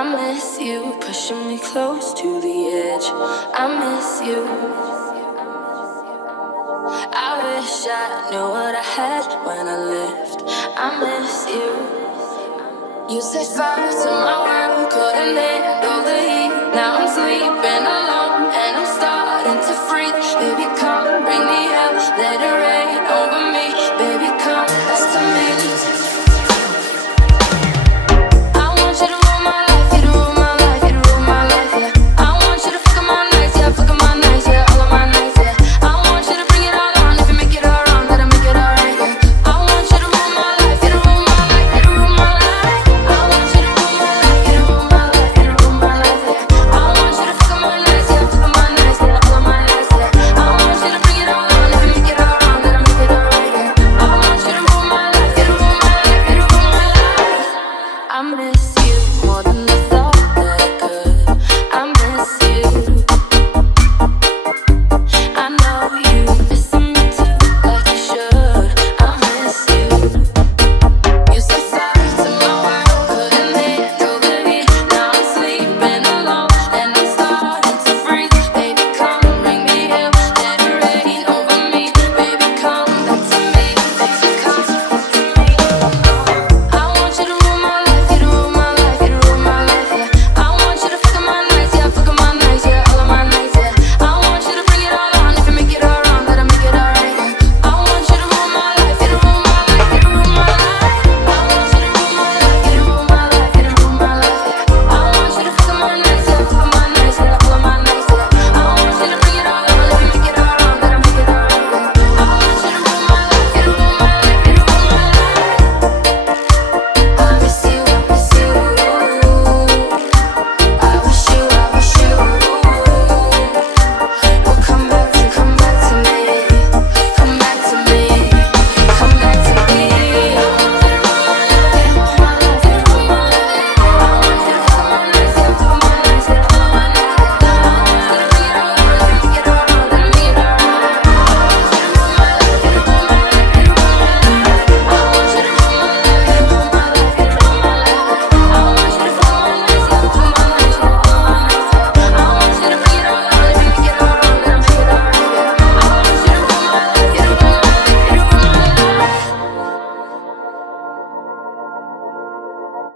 I miss you, pushing me close to the edge. I miss you. I wish I knew what I had when I left. I miss you. You set fire to my world, couldn't handle the heat. Now I'm sleeping alone.